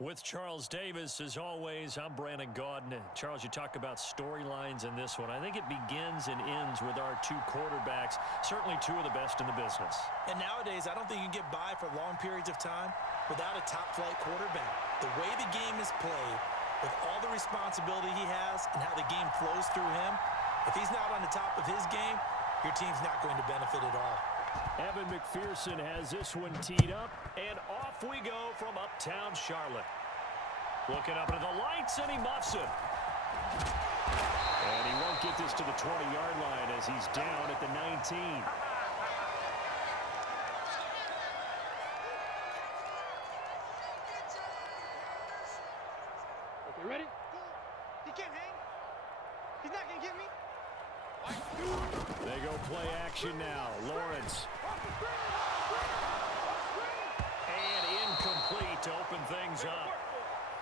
With Charles Davis, as always, I'm Brandon Gaudin. Charles, you talk about storylines in this one. I think it begins and ends with our two quarterbacks, certainly two of the best in the business. And nowadays, I don't think you can get by for long periods of time without a top-flight quarterback. The way the game is played, with all the responsibility he has and how the game flows through him, if he's not on the top of his game, your team's not going to benefit at all. Evan McPherson has this one teed up, and off we go from uptown Charlotte. Looking up into the lights, and he muffs it. And he won't get this to the 20-yard line as he's down at the 19. Okay, ready? He can't hang. He's not going to get me. They go play action now. Lawrence. And incomplete to open things up.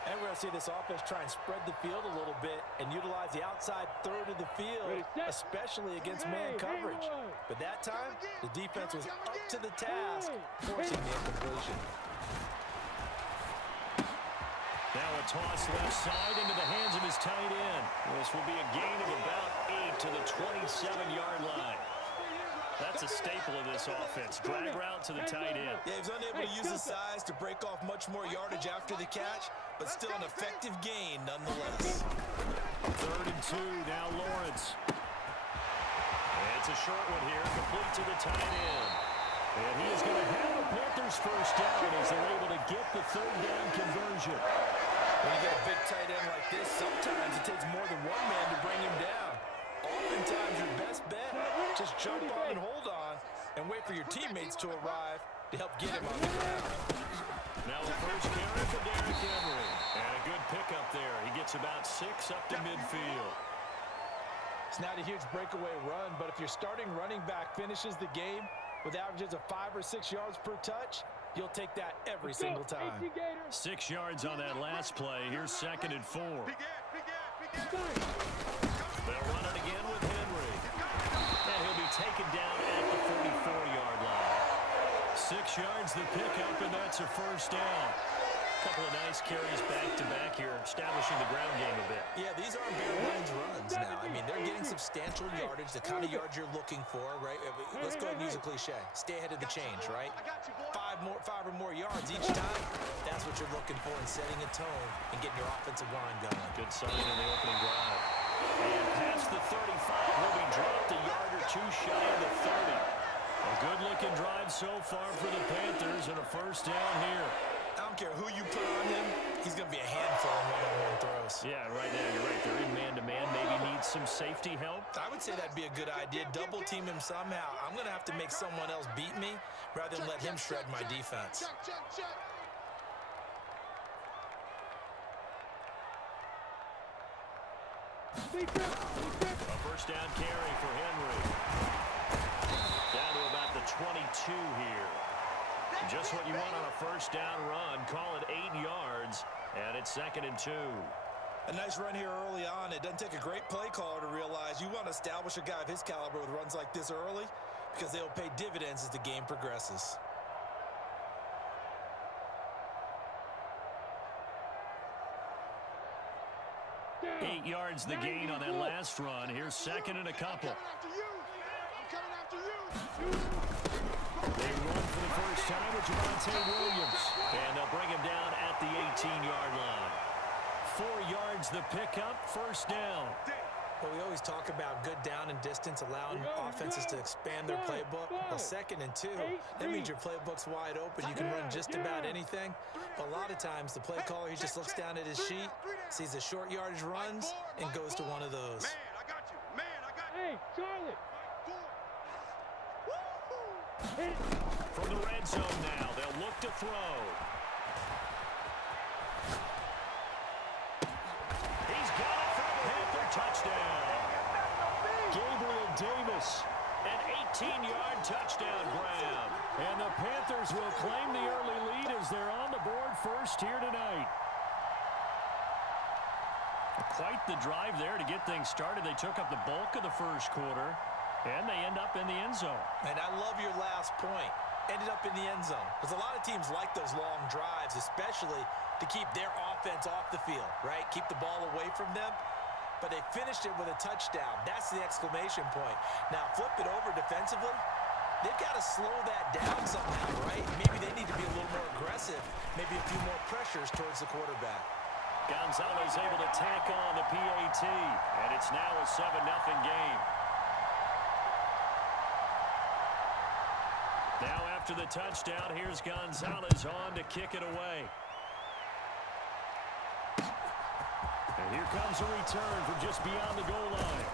And we're going to see this offense try and spread the field a little bit and utilize the outside third of the field, especially against man coverage. But that time, the defense was up to the task, forcing the incompletion. Now a toss left side into the hands of his tight end. This will be a gain of about 8 to the 27-yard line. That's a staple of this offense. Drag route to the tight end. Yeah, he was unable to use his size to break off much more yardage after the catch, but still an effective gain nonetheless. 3rd and 2, now Lawrence. And it's a short one here, complete to the tight end. And he is going to have the Panthers first down as they're able to get the 3rd down conversion. When you get a big tight end like this, sometimes it takes more than one man to bring him down. Oftentimes, your best bet, just jump on and hold on and wait for your teammates to arrive to help get him on the ground. Now the first carry for Derrick Henry. And a good pickup there. He gets about 6 up to midfield. It's not a huge breakaway run, but if your starting running back finishes the game with averages of 5 or 6 yards per touch, you'll take that every single time. 6 yards on that last play. Here's 2nd and 4. They'll run it again with Henry. And he'll be taken down at the 44-yard line. 6 yards the pickup, and that's a first down. Couple of nice carries back-to-back here, establishing the ground game a bit. Yeah, these aren't bare bones runs now. I mean, they're getting substantial yardage, the kind of yards you're looking for, right? Let's go ahead and use a cliche. Stay ahead of the change, right? 5 or more yards each time. That's what you're looking for in setting a tone and getting your offensive line going. Good sign in the opening drive. And past the 35, will be dropped a yard or two shy of the 30. A good-looking drive so far for the Panthers, and a first down here. I don't care who you put on him, he's going to be a handful in one-on-one throws. Yeah, right now, you're right. They're in man-to-man. Maybe needs some safety help. I would say that'd be a good idea. Double team him somehow. I'm going to have to make someone else beat me rather than let him shred my defense. A first down carry for Henry. Down to about the 22 here. Just what you want on a first down run. Call it 8 yards, and it's 2nd and 2. A nice run here early on. It doesn't take a great play caller to realize you want to establish a guy of his caliber with runs like this early because they'll pay dividends as the game progresses. Eight yards the gain on that last run. Here's 2nd and a couple. They run for the first time with Javonte Williams. And they'll bring him down at the 18-yard line. 4 yards the pickup, first down. Well, we always talk about good down and distance, allowing offenses to expand their playbook. Well, 2nd and 2, that means your playbook's wide open. You can run just about anything. But a lot of times, the play caller, he just looks down at his sheet, sees the short yardage runs, and goes to one of those. Man, I got you. Man, I got you. Hey, Charlie. From the red zone now, they'll look to throw. He's got it for the Panther touchdown. Gabriel Davis, an 18-yard touchdown grab. And the Panthers will claim the early lead as they're on the board first here tonight. Quite the drive there to get things started. They took up the bulk of the first quarter, and they end up in the end zone. And I love your last point. ended up in the end zone. Because a lot of teams like those long drives, especially to keep their offense off the field, right? Keep the ball away from them. But they finished it with a touchdown. That's the exclamation point. Now, flip it over defensively. They've got to slow that down somehow, right? Maybe they need to be a little more aggressive, maybe a few more pressures towards the quarterback. Gonzalez able to tack on the PAT, and it's now a 7-0 game. Now after the touchdown, here's Gonzalez on to kick it away. And here comes a return from just beyond the goal line.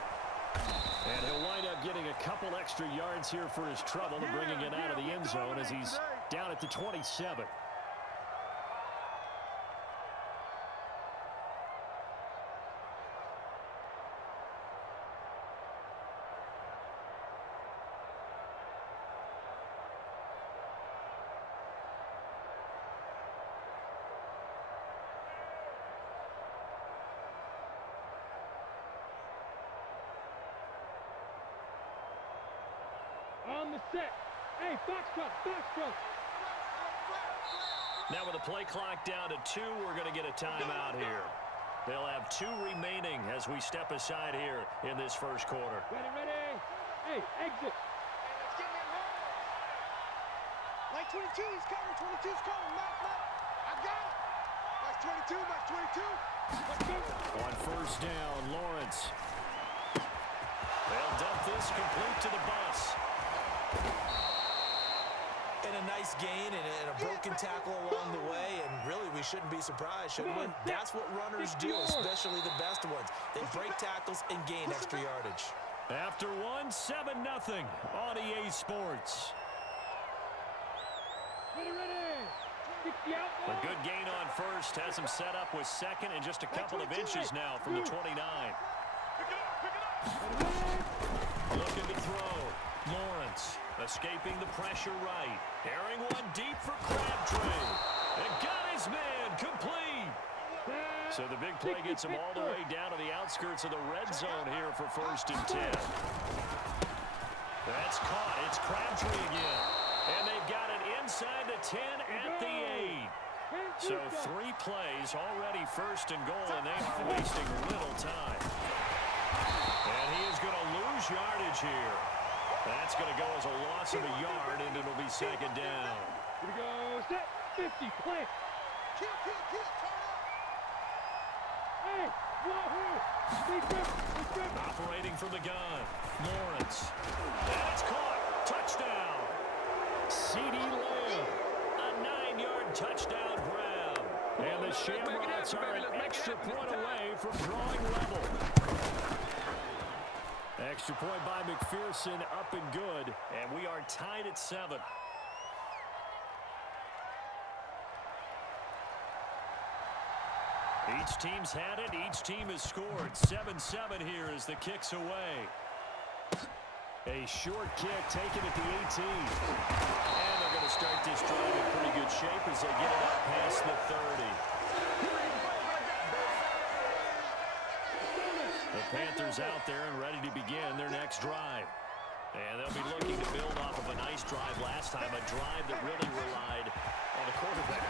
And he'll wind up getting a couple extra yards here for his trouble and bringing it out of the end zone as he's down at the 27. On the set. Hey, foxtrot, foxtrot. Now with the play clock down to 2, we're going to get a timeout here. They'll have 2 remaining as we step aside here in this first quarter. Ready, ready. Hey, exit. Let's get him home. Like 22, he's coming. 22's coming. Mike. I got it. Mike 22, Mike 22. Let's go. On first down, Lawrence. They'll dump this complete to the bus. And a nice gain and a broken tackle along the way, and really we shouldn't be surprised, should we? That's what runners do, especially the best ones. They break tackles and gain extra yardage. After 1, 7-0 on EA Sports. Ready, ready. A good gain on first has him set up with second and just a couple of inches now from the 29. Looking to throw. Lawrence escaping the pressure right. Airing one deep for Crabtree. And got his man complete. So the big play gets him all the way down to the outskirts of the red zone here for 1st and 10. That's caught. It's Crabtree again. And they've got it inside the 10 at the 8. So 3 plays already 1st and goal, and they are wasting little time. And he is going to lose yardage here. That's going to go as a loss of a yard, and it'll be 2nd down. Here we go. Set. 50. Play. Kill, turn up. Hey, wahoo. Operating from the gun. Lawrence. And it's caught. Touchdown. C.D. Lamb. A 9-yard touchdown grab. And the Shamrocks are an extra point away from drawing level. Extra point by McPherson, up and good, and we are tied at 7. Each team's had it, each team has scored. 7-7 here as the kick's away. A short kick taken at the 18. And they're going to start this drive in pretty good shape as they get it up past the 30. The Panthers out there and ready to begin their next drive. And they'll be looking to build off of a nice drive last time, a drive that really relied on the quarterback.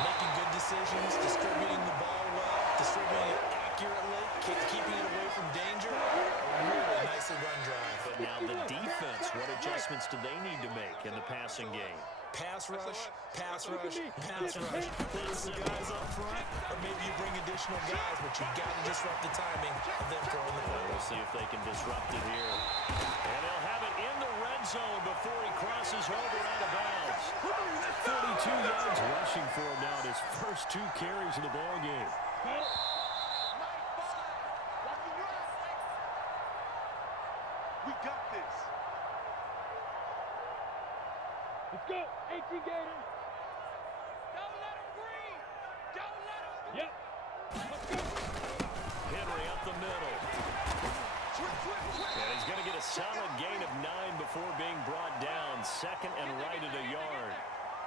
Making good decisions, distributing the ball well, distributing it accurately, keeping it away from danger. A really nicely run drive. But now the defense, what adjustments do they need to make in the passing game? Pass rush, pass rush, pass rush. Bring some guys up front, or maybe you bring additional guys, but you got to disrupt the timing of them throwing the ball. We'll see if they can disrupt it here. And they'll have it in the red zone before he crosses over out of bounds. 42 yards rushing for him now in his first 2 carries of the ball game. We got this. Let's go. 18 Gators. Don't let him breathe. Don't let him breathe. Yep. Let's go. Henry up the middle. And he's going to get a solid gain of 9 before being brought down. 2nd and right at a yard.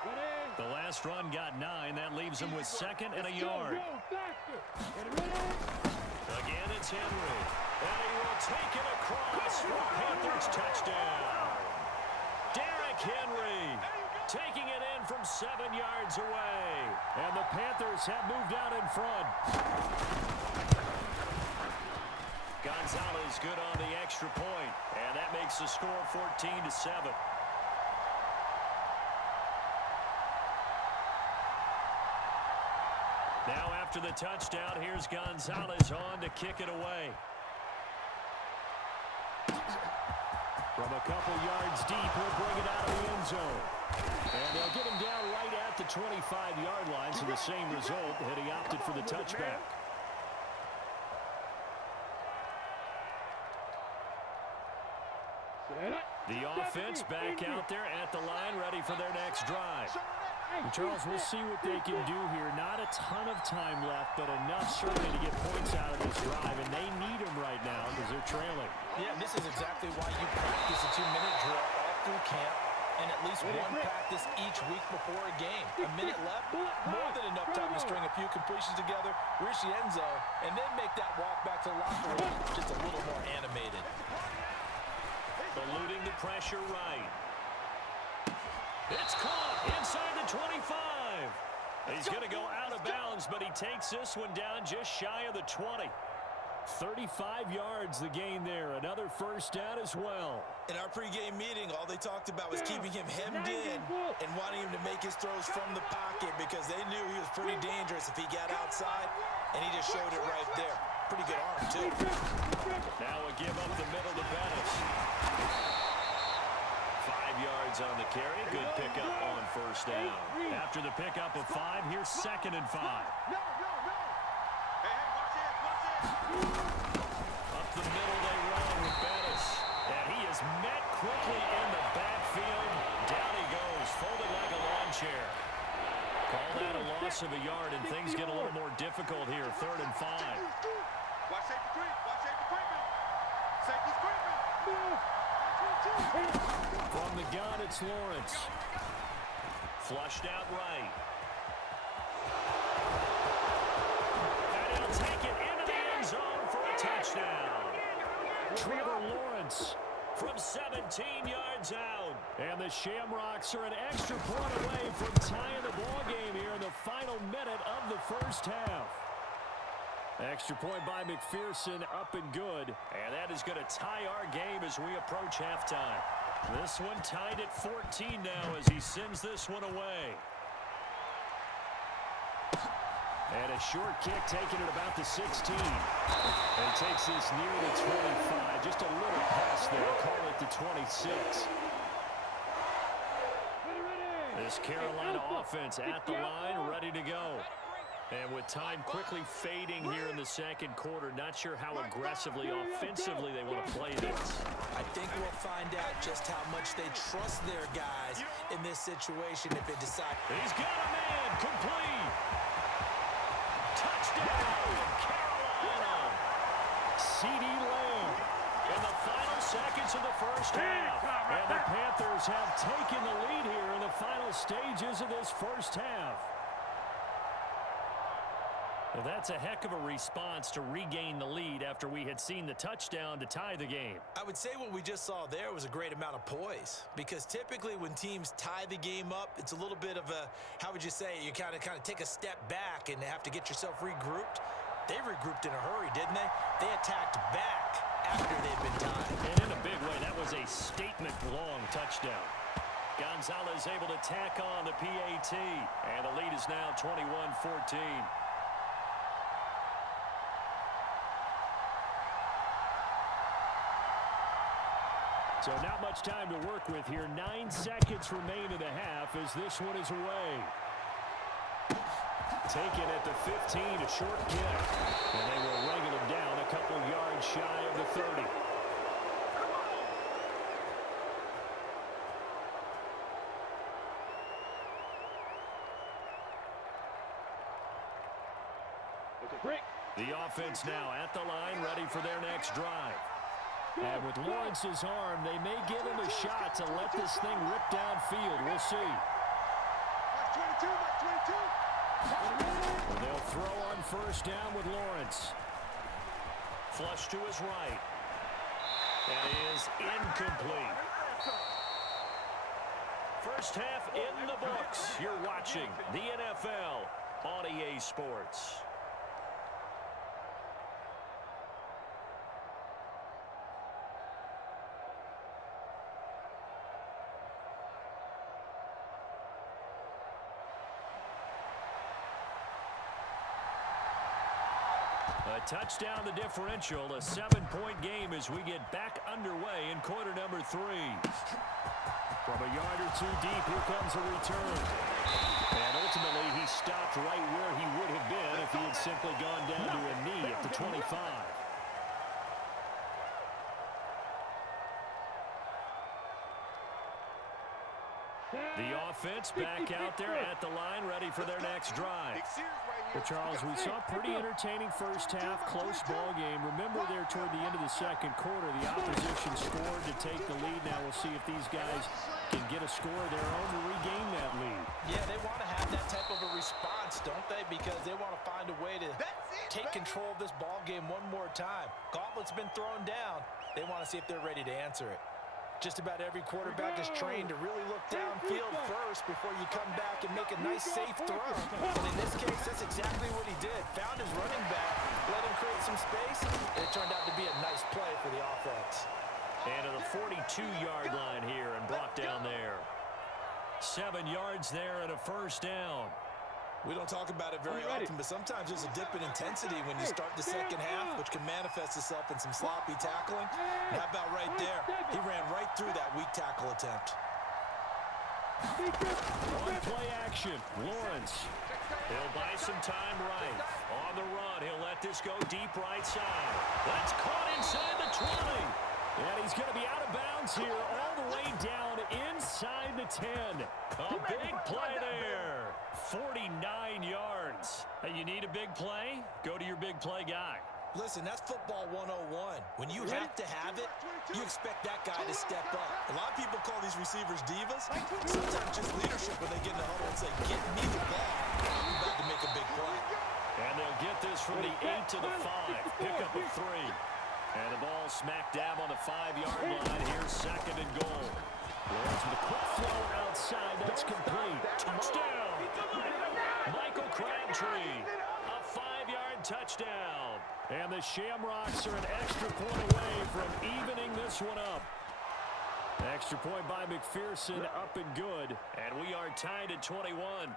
Ready. The last run got 9. That leaves him with 2nd and a yard. Go faster. Ready. Again, it's Henry. And he will take it across for Panthers touchdown. Derrick Henry taking it in from 7 yards away. And the Panthers have moved out in front. Gonzalez good on the extra point, and that makes the score 14-7. Now after the touchdown, here's Gonzalez on to kick it away. From a couple yards deep, he'll bring it out of the end zone. And they'll get him down right at the 25-yard line, so the same result, had he opted for the touchback. The offense back out there at the line, ready for their next drive. And Charles, we'll see what they can do here. Not a ton of time left, but enough certainly to get points out of this drive, and they need them right now because they're trailing. Yeah, this is exactly why you practice a 2-minute drill all through camp and at least one practice each week before a game. A minute left, more than enough time to string a few completions together, reach the end zone, and then make that walk back to the locker room just a little more animated. Eluding the pressure right. It's caught inside the 25. He's going to go out of bounds, but he takes this one down just shy of the 20. 35 yards the gain there. Another first down as well. In our pregame meeting, all they talked about was keeping him hemmed in and wanting him to make his throws from the pocket because they knew he was pretty dangerous if he got outside, and he just showed it right there. Pretty good arm, too. Now a give up the middle to Bettis. 5 yards on the carry. Good pickup on first down. After the pickup of 5, here's 2nd and 5. Up the middle they run with Bettis. And he is met quickly in the backfield. Down he goes, folded like a lawn chair. Call that a loss of a yard, and things get a little more difficult here. 3rd and 5. Watch safety creep. Watch safety creeping. Safety's creeping. From the gun, it's Lawrence. Flushed out right. And he'll take it into the end zone for a touchdown. Trevor Lawrence from 17 yards out. And the Shamrocks are an extra point away from tying the ball game here in the final minute of the first half. Extra point by McPherson, up and good. And that is going to tie our game as we approach halftime. This one tied at 14 now as he sends this one away. And a short kick taken at about the 16. And takes this near the 25. Just a little pass there. Call it the 26. This Carolina offense at the line, ready to go. And with time quickly fading here in the second quarter, not sure how aggressively, offensively they want to play this. I think we'll find out just how much they trust their guys in this situation if they decide. He's got a man, complete. Touchdown, Carolina. CeeDee Lamb in the final seconds of the first half. And the Panthers have taken the lead here in the final stages of this first half. Well, that's a heck of a response to regain the lead after we had seen the touchdown to tie the game. I would say what we just saw there was a great amount of poise, because typically when teams tie the game up, it's a little bit of a, how would you say, you kind of take a step back and have to get yourself regrouped. They regrouped in a hurry, didn't they? They attacked back after they'd been tied. And in a big way, that was a statement-long touchdown. Gonzalez able to tack on the PAT, and the lead is now 21-14. So not much time to work with here. 9 seconds remain in the half as this one is away. Taken at the 15, a short kick. And they will wrangle him down a couple yards shy of the 30. The offense now at the line, ready for their next drive. And with Lawrence's arm, they may give him a shot to let this thing rip downfield. We'll see. Watch 22, watch 22. They'll throw on first down with Lawrence. Flush to his right. That is incomplete. First half in the books. You're watching the NFL on EA Sports. A touchdown the differential, a 7-point game as we get back underway in quarter number 3. From a yard or two deep, here comes a return. And ultimately, he stopped right where he would have been if he had simply gone down to a knee at the 25. The offense back out there at the line, ready for their next drive. Well, Charles, we saw a pretty entertaining first half, close ball game. Remember there toward the end of the second quarter, the opposition scored to take the lead. Now we'll see if these guys can get a score of their own to regain that lead. Yeah, they want to have that type of a response, don't they? Because they want to find a way to take control of this ball game one more time. Gauntlet's been thrown down. They want to see if they're ready to answer it. Just about every quarterback is trained to really look downfield first before you come back and make a nice, safe throw. And in this case, that's exactly what he did. Found his running back, let him create some space, and it turned out to be a nice play for the offense. And to the 42-yard line here and brought down there. 7 yards there and a first down. We don't talk about it very often, but sometimes there's a dip in intensity when you start the second half, which can manifest itself in some sloppy tackling. And how about right there? He ran right through that weak tackle attempt. On play action, Lawrence. He'll buy some time right. On the run, he'll let this go deep right side. That's caught inside the 20. And he's going to be out of bounds here all the way down inside the 10. A big play there. 49 yards. Hey, you need a big play? Go to your big play guy. Listen, that's football 101. When you have to have it, you expect that guy to step up. A lot of people call these receivers divas. Sometimes just leadership when they get in the huddle and say, get me the ball. I'm about to make a big play. And they'll get this from the 8 to the 5. Pick up a 3. And the ball smack dab on the 5-yard line. Here's second and goal. Lawrence with a quick throw outside. That's complete. Touchdown. Michael Crabtree. A 5-yard touchdown. And the Shamrocks are an extra point away from evening this one up. Extra point by McPherson, up and good. And we are tied at 21.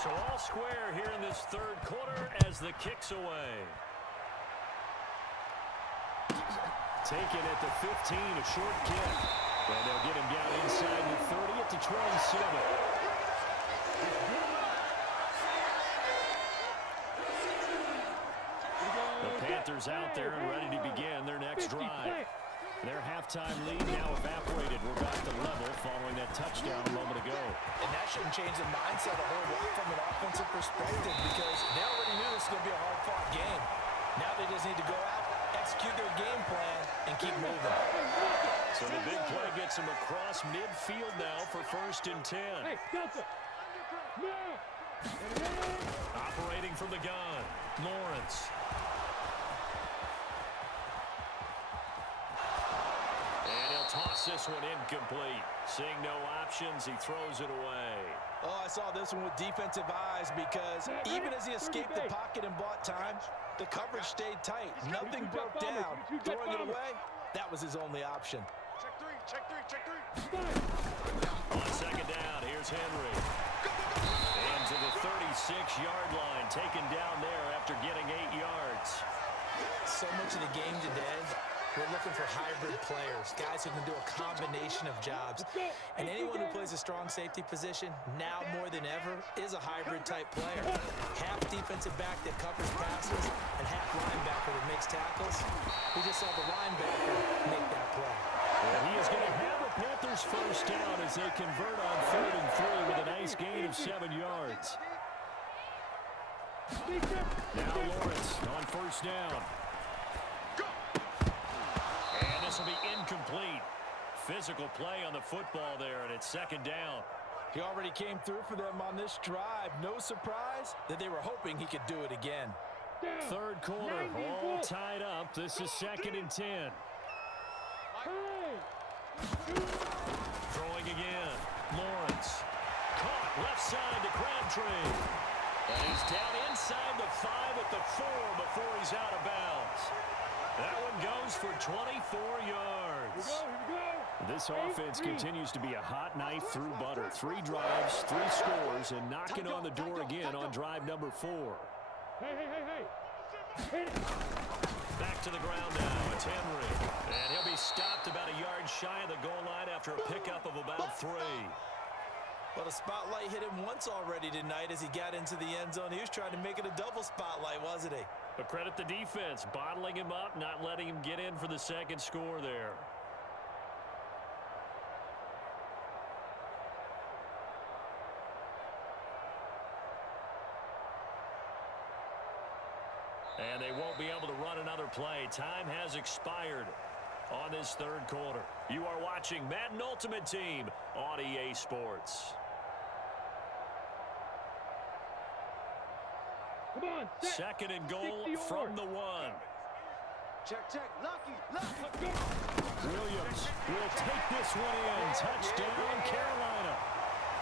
So all square here in this third quarter as the kick's away. Taken at the 15, a short kick. And they'll get him down inside the 30 at the 27. The Panthers out there and ready to begin their next drive. Their halftime lead now evaporated. We're back to level following that touchdown a moment ago. And that shouldn't change the mindset a whole lot from an offensive perspective because they already knew this was going to be a hard-fought game. Now they just need to go out, execute their game plan, and keep moving. So the big play gets them across midfield now for 1st and 10. Operating from the gun, Lawrence. And he'll toss this one incomplete. Seeing no options, he throws it away. Oh, I saw this one with defensive eyes because even as he escaped the pocket and bought time, the coverage stayed tight. Nothing broke down. Throwing it away, that was his only option. Check three, check three, check three. On second down, here's Henry. And to the 36-yard line, taken down there after getting 8 yards. So much of the game today, we're looking for hybrid players, guys who can do a combination of jobs. And anyone who plays a strong safety position, now more than ever, is a hybrid-type player. Half defensive back that covers passes and half linebacker that makes tackles. We just saw the linebacker make that play. Well, he is going to have the Panthers first down as they convert on 3rd and 3 with a nice gain of 7 yards. Now Lawrence on first down. And this will be incomplete. Physical play on the football there, and it's second down. He already came through for them on this drive. No surprise that they were hoping he could do it again. Third quarter, all tied up. This is 2nd and 10. inside to Crabtree. And he's down inside the 5 at the 4 before he's out of bounds. That one goes for 24 yards. Here we go. This offense continues to be a hot knife through butter. 3 drives, 3 scores, and knocking on the door again on drive number 4. Hey. Hit it. Back to the ground now. It's Henry. And he'll be stopped about a yard shy of the goal line after a pickup of about 3. Well, the spotlight hit him once already tonight as he got into the end zone. He was trying to make it a double spotlight, wasn't he? But credit the defense, bottling him up, not letting him get in for the second score there. And they won't be able to run another play. Time has expired on this third quarter. You are watching Madden Ultimate Team on EA Sports. Come on. Second and goal 60 from the 1. Check. Lucky. Let's go. Williams will take this one in. Touchdown, Carolina.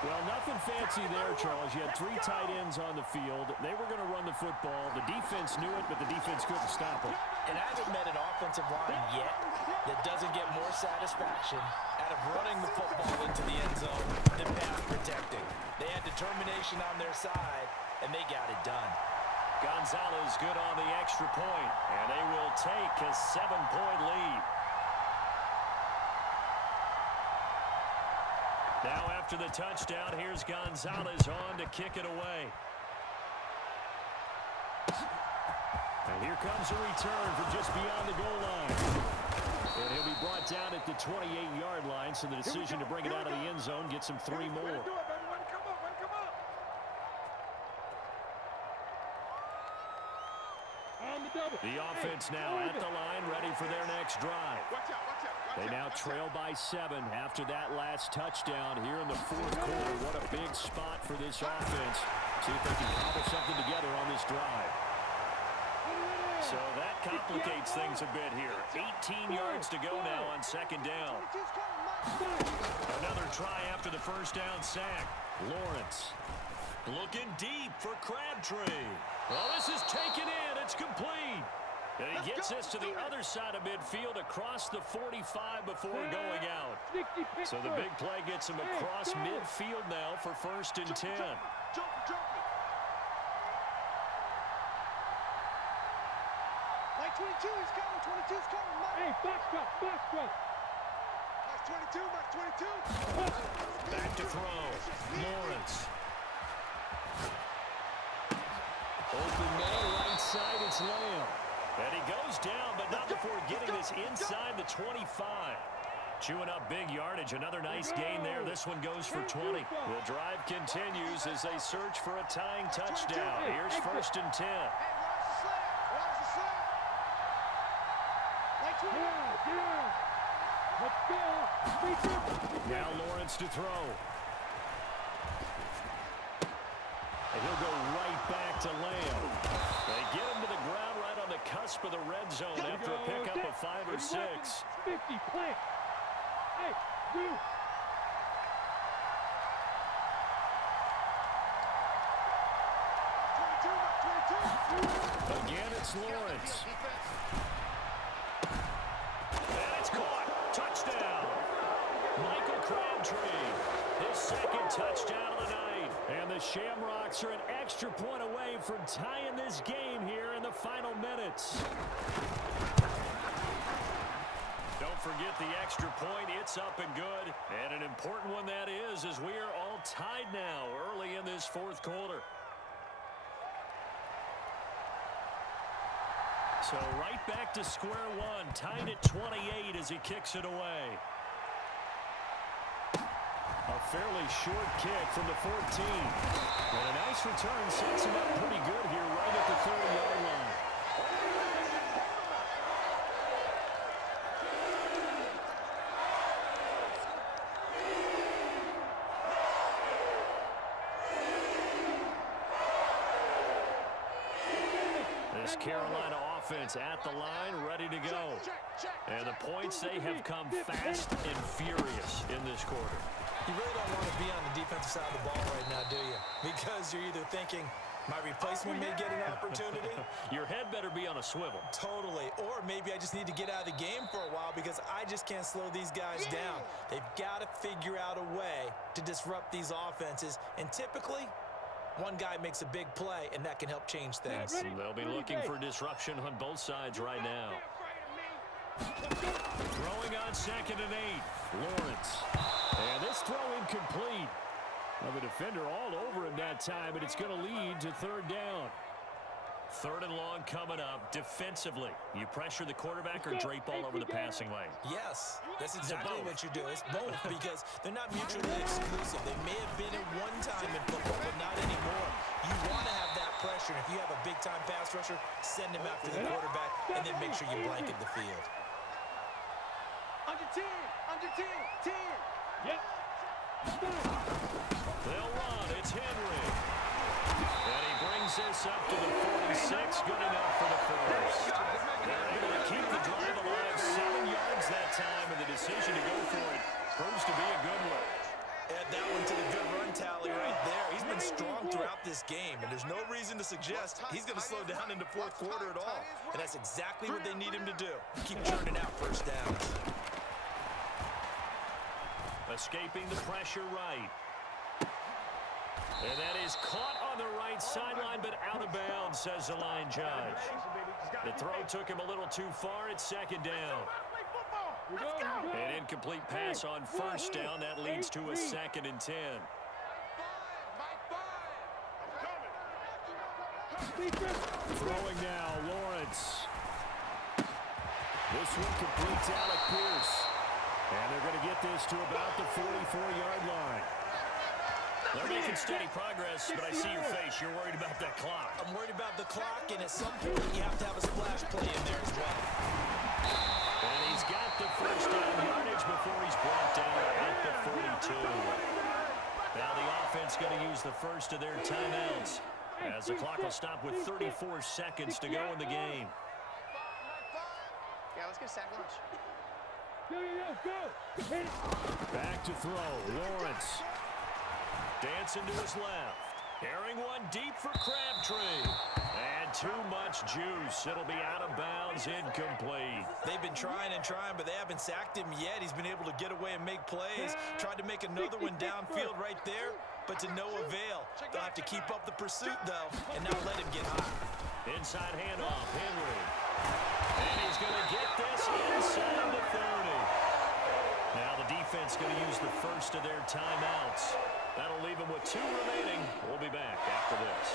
Well, nothing fancy there, Charles. You had 3 tight ends on the field. They were going to run the football. The defense knew it, but the defense couldn't stop it. And I haven't met an offensive line yet that doesn't get more satisfaction out of running the football into the end zone than pass protecting. They had determination on their side, and they got it done. Gonzalez good on the extra point, and they will take a 7-point lead. Now after the touchdown, here's Gonzalez on to kick it away. And here comes a return from just beyond the goal line. And he'll be brought down at the 28-yard line, so the decision to bring it out of the end zone gets him 3 more. The offense now at the line, ready for their next drive. They now trail by 7 after that last touchdown here in the fourth quarter. What a big spot for this offense. See if they can cobble something together on this drive. So that complicates things a bit here. 18 yards to go now on second down. Another try after the first down sack. Lawrence looking deep for Crabtree. Well, this is taken in. It's complete. And he gets this to the other side of midfield across the 45 before going out. So the big play gets him across midfield now for 1st and 10. Like 22, he's coming. 22's coming. Hey, box cut. Max 22, Max 22. Back to throw. Lawrence. Open man, right side, it's Lamb. And he goes down, but not before getting this inside the 25. Chewing up big yardage. Another nice gain there. This one goes for 20. The drive continues as they search for a tying touchdown. Here's 1st and 10. Let's go. Now Lawrence to throw. And he'll go right back to Lamb. They get him to the ground right on the cusp of the red zone after a pickup of 5 or 6. 50, plant. Hey, do. Again, it's Lawrence. And it's caught. Touchdown. Michael Crabtree. His second touchdown of the night. And the Shamrocks are an extra point away from tying this game here in the final minutes. Don't forget the extra point. It's up and good. And an important one that is, as we are all tied now early in this fourth quarter. So right back to square one, tied at 28 as he kicks it away. A fairly short kick from the 14. And a nice return sets him up pretty good here right at the 30-yard line. This Carolina offense at the line, ready to go. And the points, they have come fast and furious in this quarter. You really don't want to be on the defensive side of the ball right now, do you? Because you're either thinking, my replacement may get an opportunity. Your head better be on a swivel. Totally. Or maybe I just need to get out of the game for a while because I just can't slow these guys down. They've got to figure out a way to disrupt these offenses. And typically, one guy makes a big play, and that can help change things. They'll be looking for disruption on both sides right now. Throwing on 2nd and 8. Lawrence. And this throw incomplete. Well, the defender all over him that time, and it's going to lead to 3rd down. 3rd and long coming up. Defensively, you pressure the quarterback or drape all over the passing lane? Yes, that's exactly what you do. It's both because they're not mutually exclusive. They may have been at one time in football, but not anymore. You want to have that pressure, and if you have a big-time pass rusher, send him after the quarterback, and then make sure you blanket the field. Under 10, under 10, 10. Yep. They'll run. It's Henry. And he brings this up to the 46. Good enough for the first. They're able to keep the drive alive. 7 yards that time, and the decision to go for it proves to be a good one. Add that one to the good run tally right there. He's been strong throughout this game, and there's no reason to suggest he's going to slow down in the 4th quarter at all. And that's exactly what they need him to do. Keep churning out first downs. Escaping the pressure right. And that is caught on the right sideline, but out of bounds, says the line judge. The throw took him a little too far. It's 2nd down. An incomplete pass on 1st down. That leads to a 2nd and 10. Throwing now, Lawrence. This one completes Alec Pierce. And they're going to get this to about the 44-yard line. They're making steady progress, but I see your face. You're worried about that clock. I'm worried about the clock, and at some point, you have to have a splash play in there as well. And he's got the 1st down yardage before he's brought down at the 42. Now the offense going to use the first of their timeouts, as the clock will stop with 34 seconds to go in the game. Yeah, let's get a sack lunch. Go. Back to throw. Lawrence. Dancing to his left. Airing one deep for Crabtree. And too much juice. It'll be out of bounds, incomplete. They've been trying and trying, but they haven't sacked him yet. He's been able to get away and make plays. Tried to make another one downfield right there, but to no avail. They'll have to keep up the pursuit, though, and not let him get high. Inside handoff, Henry. And he's going to get this inside the 30. Now the defense going to use the first of their timeouts. That'll leave them with 2 remaining. We'll be back after this.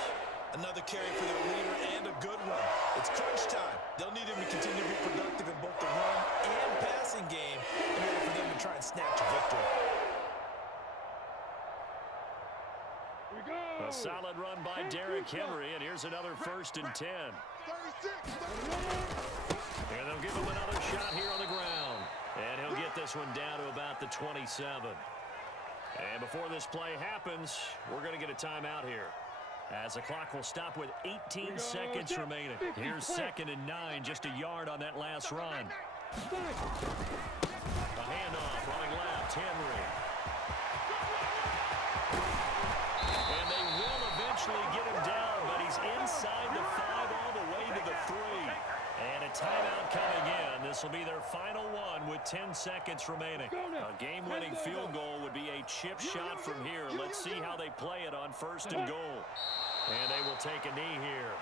Another carry for their leader and a good one. It's crunch time. They'll need him to continue to be productive in both the run and passing game in order for them to try and snatch a victory. A solid run by Derrick Henry, and here's another 1st and 10. 36. And they'll give him another shot here on the ground. And he'll get this one down to about the 27. And before this play happens, we're going to get a timeout here, as the clock will stop with 18 seconds remaining. Here's 2nd and 9, just a yard on that last run. A handoff, running left, Henry. And they will eventually get him down, but he's inside the 5 all the way to the 3. And a timeout coming in. This will be their final one with 10 seconds remaining. A game-winning field goal would be a chip shot from here. Let's see how they play it on 1st and goal. And they will take a knee here.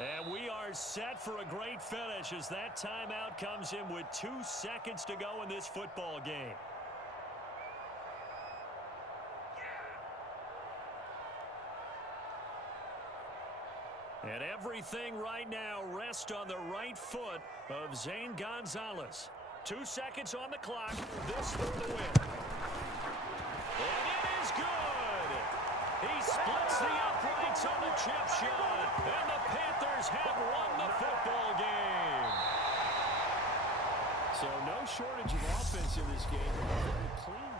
And we are set for a great finish as that timeout comes in with 2 seconds to go in this football game. And everything right now rests on the right foot of Zane Gonzalez. 2 seconds on the clock. This for the win. And it is good. He splits the uprights on the chip shot. And the Panthers have won the football game. So no shortage of offense in this game. Very clean.